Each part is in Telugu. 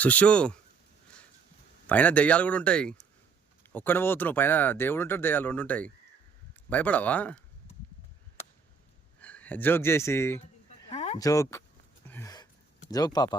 సుషు పైన దెయ్యాలు కూడా ఉంటాయి. ఒక్కనే పోతున్నావు, పైన దేవుడు ఉంటాడు, దెయ్యాలు రెండు ఉంటాయి. భయపడవా? జోక్ చేసి జోక్ జోక్ పాప.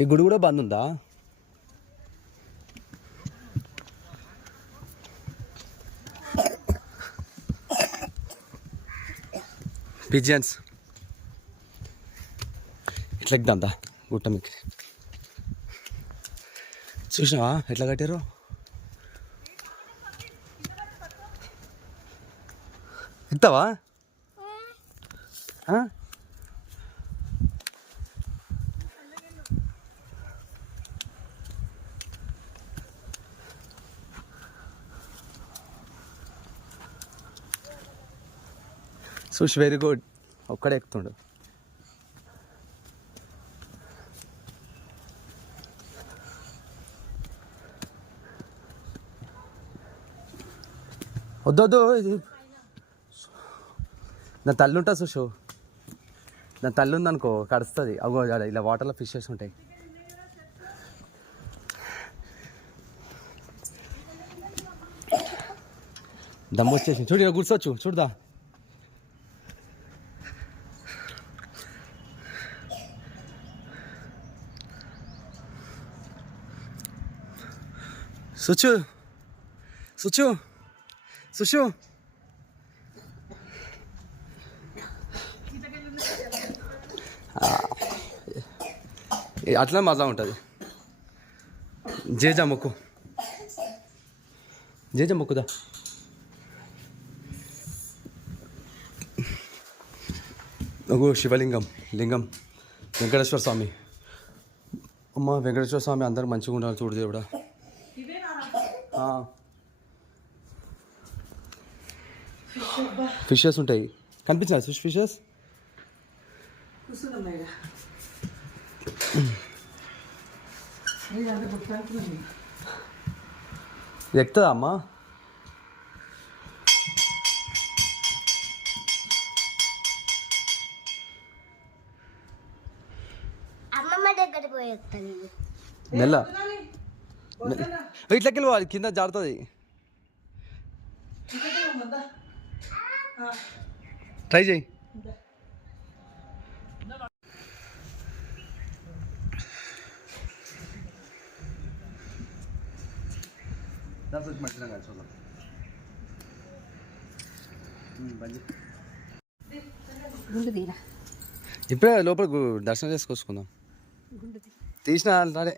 ఈ గుడి కూడా బంద్ ఉందా? పిజియన్స్ ఎట్లా ఎక్కుదాందా గుట్ట మీకు? చూసినావా ఎట్లా కట్టారు? ఎక్కుతావా? సుష్ వెరీ గుడ్. ఒక్కడే ఎక్కుతుండు. వద్దొద్దు, నా తల్లి ఉంటుంది సుషు, నా తల్లి ఉందనుకో కడుస్తుంది. అగో ఇలా వాటర్లో ఫిషెస్ ఉంటాయి. దమ్ము వచ్చేసి చూడు, ఇలా కూర్చోవచ్చు చూడదా. సుచు సుచు సుషు అట్లా మజా ఉంటుంది. జేజా మొక్కు, జేజా మొక్కుదా. ఒక శివలింగం లింగం వెంకటేశ్వర స్వామి. అమ్మ వెంకటేశ్వర స్వామి అందరు మంచిగా ఉండాలి చూడు దేవుడా. ఫిషెస్ ఉంటాయి, కనిపించాలి ఫిష్ ఫిషెస్. ఎక్కుతుందా అమ్మా? నెల ఇట్లకి వెళ్ళి కింద జారుతుంది. ట్రై చేయి. ఇప్పుడే లోపల దర్శనం చేసుకొచ్చుకుందాం. తీసిన అదే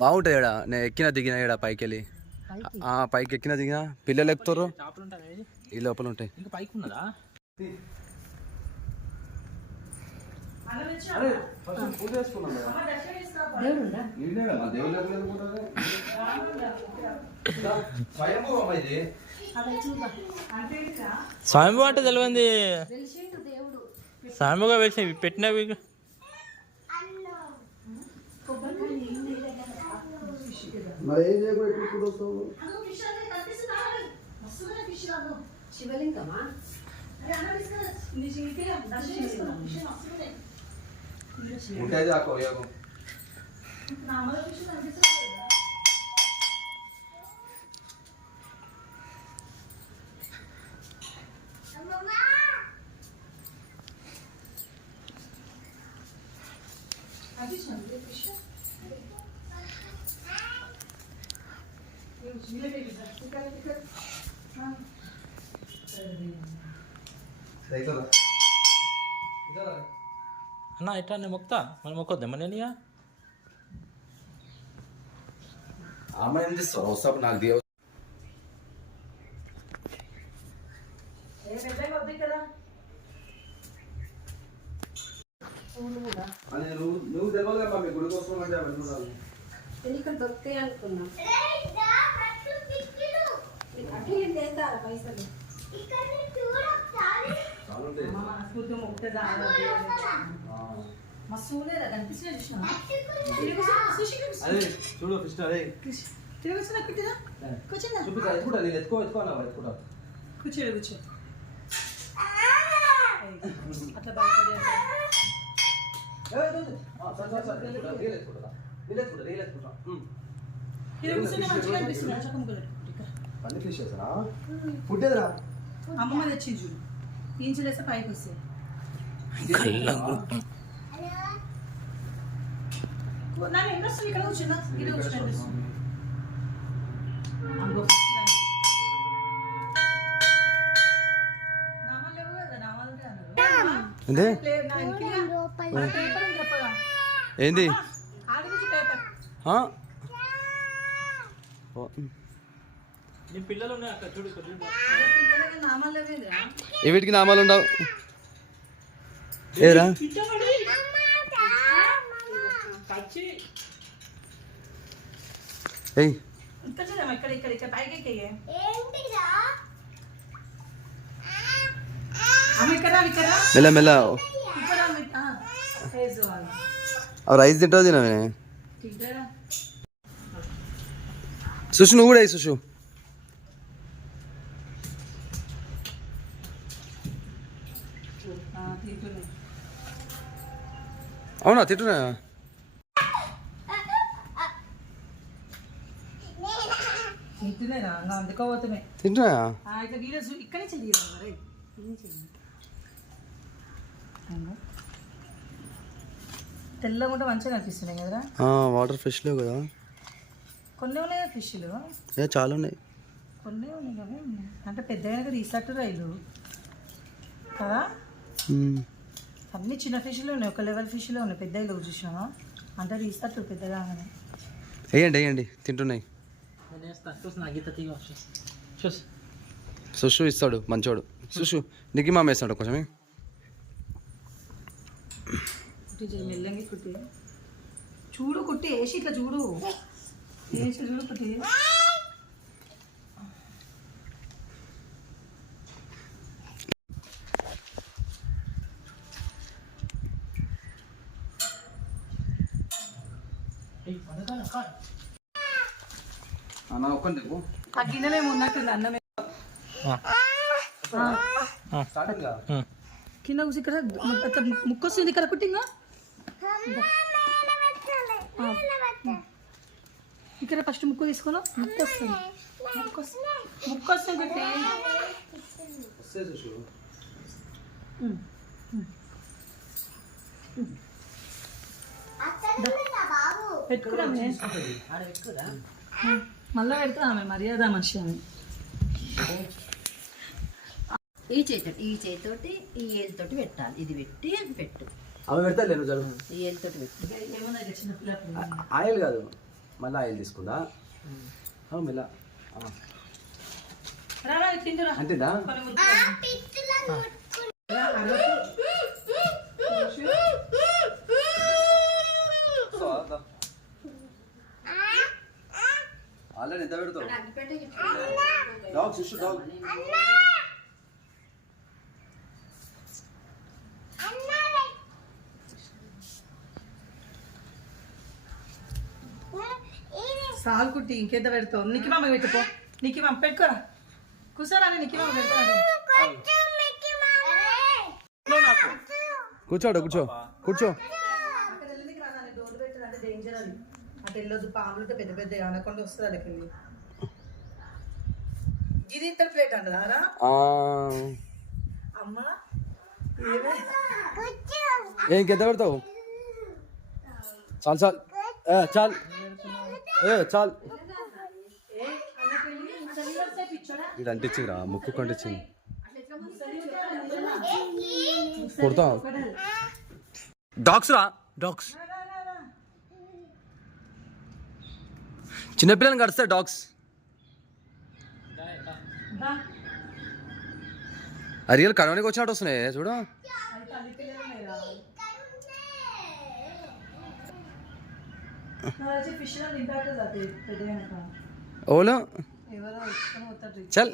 బాగుంటుంది. ఇక్కడ నేను ఎక్కిన దిగిన ఇక్కడ పైకి వెళ్ళి పైకి ఎక్కిన దిగిన పిల్లలు ఎక్కుతారు. ఈ లోపల ఉంటాయి. స్వయంభూ అంటే తెలియంది. స్వయంభూగా వెలిసి పెట్టినవి. శివలింగమా? అన్న ఇట్లా నేను మొక్తా, మరి మొక్కొద్దామా? నేను అమ్మ ఏం చేస్తావు వస్తాపు నాకు దేవ నువ్వు తెలియదు మీ గుడి కోసం అంటే ఎన్నికలు దొరుకుతాయి అనుకున్నాం. అటు ఏం చేస్తారా పైసలు? చూడు కృష్ణ తిరగొచ్చిన కుట్టిదా కూర్చున్నా కూర్చో కూర్చో అట్లా భయపడే కూర్చొని మంచిగా అనిపిస్తుంది చక్కం ఫుడ్ ఎదురా అమ్మమ్మ తెచ్చింది చూడు ఇంచులేస్తే పైకి వస్తాయి నన్ను ఎన్ని వస్తుంది ఇక్కడ కూర్చున్నా ఇక్కడ కూర్చున్నా ఏంది నీ పిల్లలు ఉన్నాయి అక్కడ చూడు ఇక్కడ చూడు వీటికి నామాలు ఉండవు ఏరా ఏయ్ ఇక్కడ చూడమ్మా ఇక్కడ ఇక్కడ ఇక్కడ పైకి ఎక్కే మెల్ల మెల్ల రైస్ తింటావు తినవే సుషు నువ్వు కూడా సుషు అవునా తింటున్నా అందుకోపోతామే తింటున్నా ఇక్కడే చెల్లి తెల్లగా ఉంటే మంచిగా కనిపిస్తున్నాయి కదరా వాటర్ ఫిష్లో కదా కొన్ని ఉన్నాయి ఫిష్లు చాలా ఉన్నాయి కొన్ని ఉన్నాయి కదా అంటే పెద్దగా రీసార్ట్ రైలు కదా అన్ని చిన్న ఫిష్లు ఉన్నాయి ఒక లెవెల్ ఫిష్లో ఉన్నాయి పెద్దగా చూసినా అంటే రీసార్ట్ పెద్దగా వేయండి వేయండి తింటున్నాయి సుషు ఇస్తాడు మంచోడు సుషు నీకు మామ వేస్తాడు కొంచెం మెల్లంగి కుట్టి చూడు కుట్టి వేసి ఇట్లా చూడు వేసి చూడు కుట్టి ఆ గిన్నెలేమో ఉన్నట్టుంది అన్నమే కింద కూసి ఇక్కడ ముక్కు వస్తుంది ఇక్కడ కుట్టింగా ఇక్కడ ఫస్ట్ ముక్కు తీసుకోను ముక్కు వస్తుంది ముక్కు వస్తుంది పెట్టుకురా మళ్ళా పెడతా ఆమె మర్యాద మనిషి ఆమె ఈ చేతితోటి ఈ ఏలుతోటి పెట్టాలి ఇది పెట్టి అది పెట్టు అవి పెడతా లేదు జరుగు ఈ ఏలుతోటి పెట్టు ఏమన్నా చిన్న పిల్లలు ఆయిల్ కాదు మళ్ళీ ఆయిల్ తీసుకుందా మెల్ల రారా తింటురా అంతేదా ఆల్రెడీ ఎంత పెడతావు డాగ్ శిశు డాగ్ సాల్ కుట్టి ఇంకెంత పెడతావు నీకు మామ పెట్టుకో నీకు మామ పెట్టుకోరా కూర్చోరా నీకు మామ పెట్టుకోరా కూర్చోడు కూర్చో కూర్చో అక్కడ వెళ్ళి డోర్ పెట్టారు అంటే డేంజర్ అది అటు వెళ్ళొద్దు పాములతో పెద్ద పెద్ద అనకుండా వస్తుంది అక్కడికి వెళ్ళి ఇది ఇంత ప్లేట్ అంటారా అమ్మా ఇంకెంత పెడతావు చాలు చాలు చాలు చాలు ఇది అంటించిందిరా ముక్కు కంటించింది కొడతా డాగ్స్ రా డాగ్స్ చిన్నపిల్లలు కడుస్తాయి డాగ్స్ ఆ రియల్ కడవనికి వచ్చినట్టు వస్తున్నాయి చూడు ఓలో చల్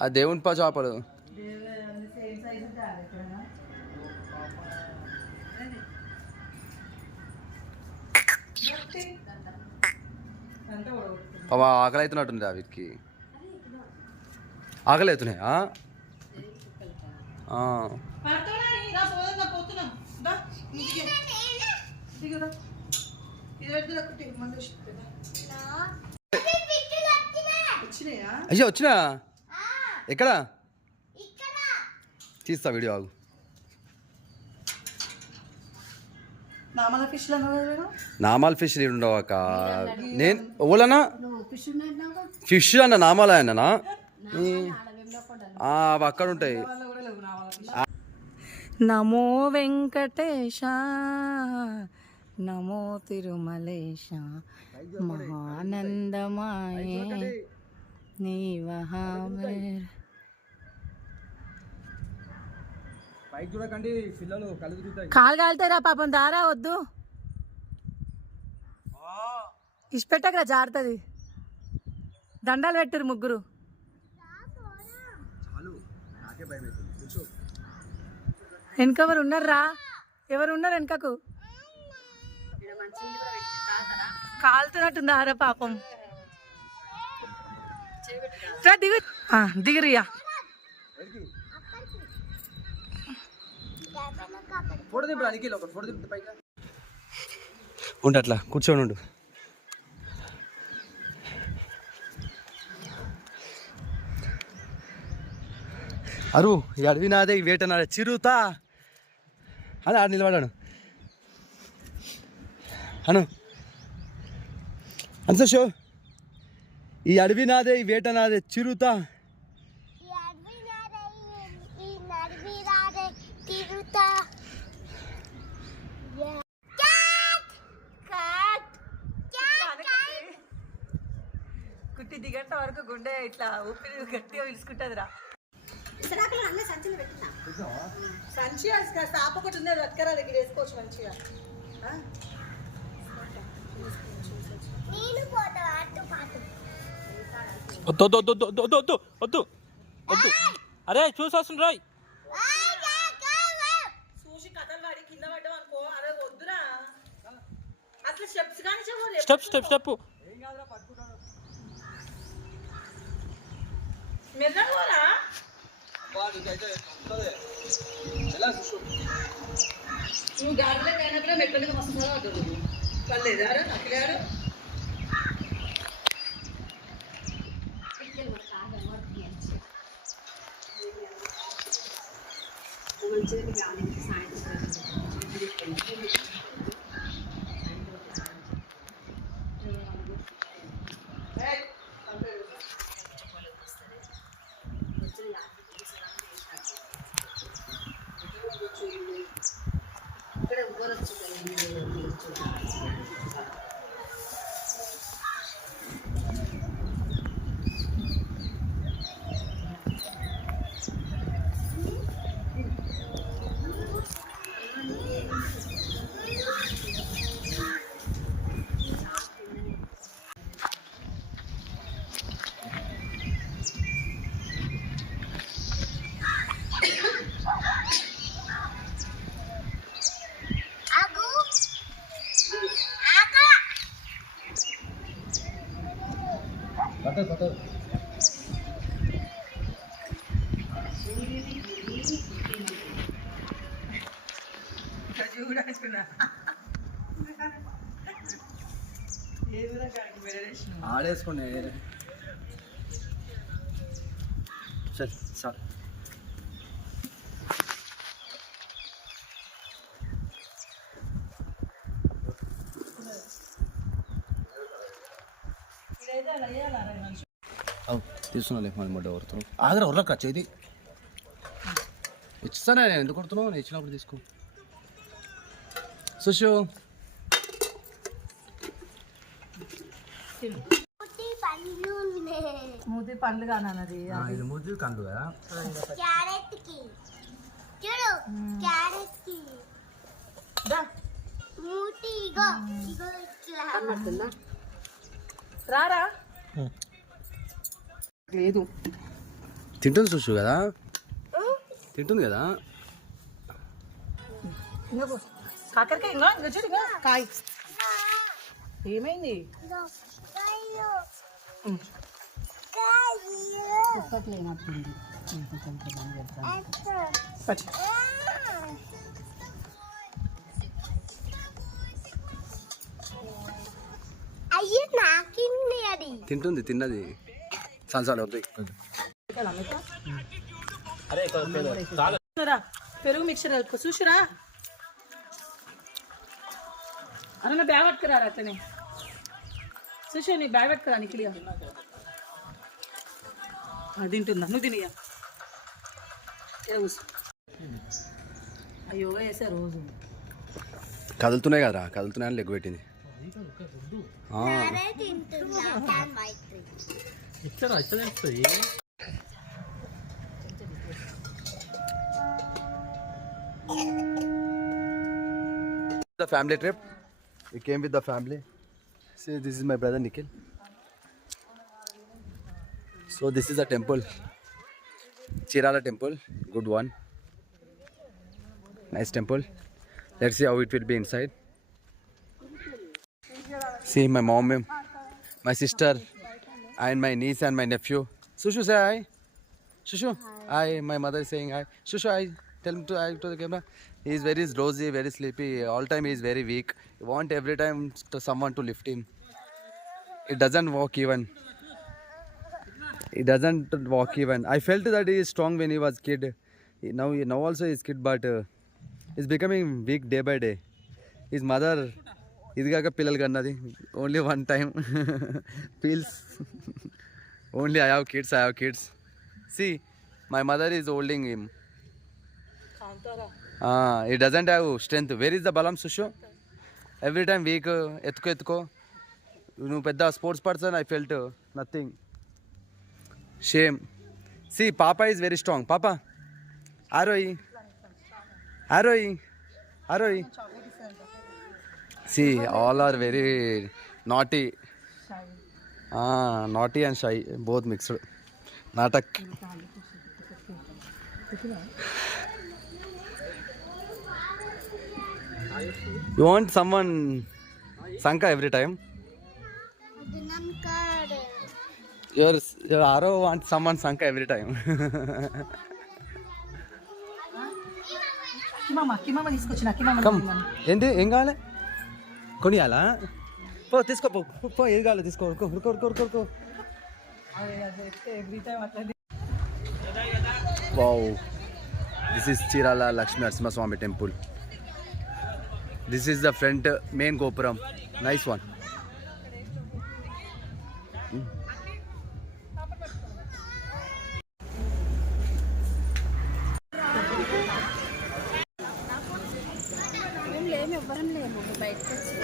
ఆ దేవుని పా చేపలు అదంతా ఓడగొడుతుంది. పాప ఆకలి అవుతున్నట్టుంది వీటికి. ఆకలి అవుతున్నాయా? పోతున్నాం ఇది పెడుతున్నా కుట్టి మంది వచ్చినాయా? అయ్యో వచ్చినా ఎక్కడ తీస్తా వీడియో ఆగు. నామల ఫిష్ నామాల్ ఫిష్ ఉండవు అక్క. నేను ఓలనా నువ్వు ఫిష్ ఉన్నాడు ఫిష్ అన్న నామాల అన్ననా అవి అక్కడ ఉంటాయి. నమో వెంకటేశ నమో తిరుమలేశ మహానందమాయే పైకి చూడకండి పిల్లలు కళ్ళు తిరుగుతాయి. కాలు కాలుతారా పాపం దారా వద్దు ఇష్టపెట్టకరా జారుతుంది. దండాలు పెట్టారు ముగ్గురు. వెనకవరు ఉన్నారా? ఎవరు ఉన్నారు వెనకకు? కాలుతున్నట్టుంది ఆరా పాపం. దిగు దిగురియా. ఉండు అట్లా కూర్చొని ఉండు. అరు ఈ అడవి నాదే ఈ వేట నాదే చిరుతా అని ఆడ నిలబడాను అను అంత షో. ఈ అడవి నాదే ఈ వేట నాదే చిరుతా కుట్టి దిగంట వరకు గుండె ఇట్లా ఊపిరి గట్టిగా పిలుచుకుంటుందిరా. సంచి సాప ఒకటి ఉంది, రక్కరా దగ్గర వేసుకోవచ్చు మంచిగా. వద్దు అరే చూసి వస్తుంది రాయ్. చూసి కథలు వాడి కింద పడ్డాం అనుకో. అరే వద్దురా అట్లా స్టెప్స్ కానీ స్టెప్ మెల్లగోరా. నువ్వు గాడిలో పోయినప్పుడు మెట్ల మస్తుగా పడ్డదు. పర్లేదారా నక్కడారు ఆడేసుకోండి సరే సార్. తీసుకున్నా మళ్ళీ మొట్ట కొడుతున్నావు ఆగ్రా ఉర్రక్క చేది ఇస్తానే నేను ఎందుకు కొడుతున్నావు? నేను ఇచ్చినప్పుడు తీసుకో. సుషు మూతి పండ్లు కానది. ఇది మూతి కండు కదా. రారా లేదు తింటుంది సుషు కదా, తింటుంది కదా. కాకరకాయ ఇంకా చూడు ఇంకా కాయ ఏమైంది? కుక్కకి లేనట్టుంది కొంచెం కొంచెం చేద్దాం. పట్టు. తింటుంది తిన్నది చాలు వద్దు అరే చాలా రా, పెరుగు మిక్చర్ కలుపుకో. చూసిరా అన్న బ్యాగ్ పట్టుకురా అట్లనే. చూసి నీ బ్యాగ్ పట్టుకురా నిఖిలిగా. తింటుందా నువ్వు తినిగా. కూర్చో. ఆ యోగా చేసే రోజు కదులుతున్నాయి కదరా కదులుతున్నాయని లెగ్గు పెట్టింది ఇచ్చరా ఇచ్చ తెలుస్తుంది The family trip. We came with the family. See, this is my brother Nikhil. So this is a temple, Chirala temple, good one, nice temple. Let's see how it will be inside. See my mom, my sister, and my niece and my nephew. Shushu, say hi. Shushu, hi. My mother is saying hi. Shushu, hi. Tell him to hi to the camera. He is very drowsy, very sleepy. All time he is very weak. He want every time to someone to lift him. It doesn't walk even. He doesn't walk even. I felt that he is strong when he was kid. Now also he is kid, but he's becoming weak day by day. His mother, idigaga pillal kannadi. Only one time feels. Only I have kids. See, my mother is holding him. He doesn't have strength. Where is the balam, Sushu? Every time weak, etko. You pedda sports person, I felt nothing. Shame. See, Papa is very strong. Papa, Aroi. See, all are very naughty. Naughty and shy, both mixed. Natak. You want someone Sanka every time? Your Aro wants someone Sanka every time. కిమామ తీసుకొచ్చిన Come. ఏంటి ఏం కావాలి కొనియాలా తీసుకో పో ఏది కావాలి తీసుకో ఉరుకో ఎవ్రీ టైం అట్లా. Wow. This is Chirala Lakshmi Narasimha Swami temple. This is the front main gopuram. Nice one. ఎవ్వరం లేము బయటకు వచ్చి